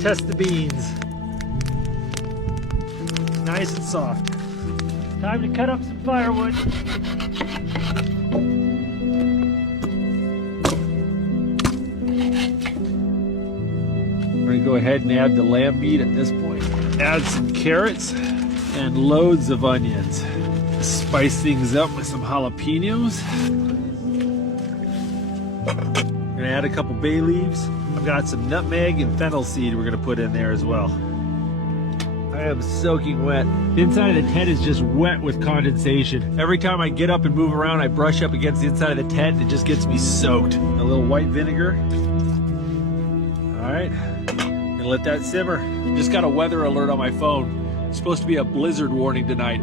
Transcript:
test the beans. Nice and soft. Time to cut up some firewood. We're gonna go ahead and add the lamb meat at this point. Add some carrots and loads of onions. Spice things up with some jalapenos. Gonna add a couple bay leaves. I've got some nutmeg and fennel seed we're gonna put in there as well. I am soaking wet. The inside of the tent is just wet with condensation. Every time I get up and move around, I brush up against the inside of the tent and it just gets me soaked. A little white vinegar. All right, gonna let that simmer. Just got a weather alert on my phone. It's supposed to be a blizzard warning tonight.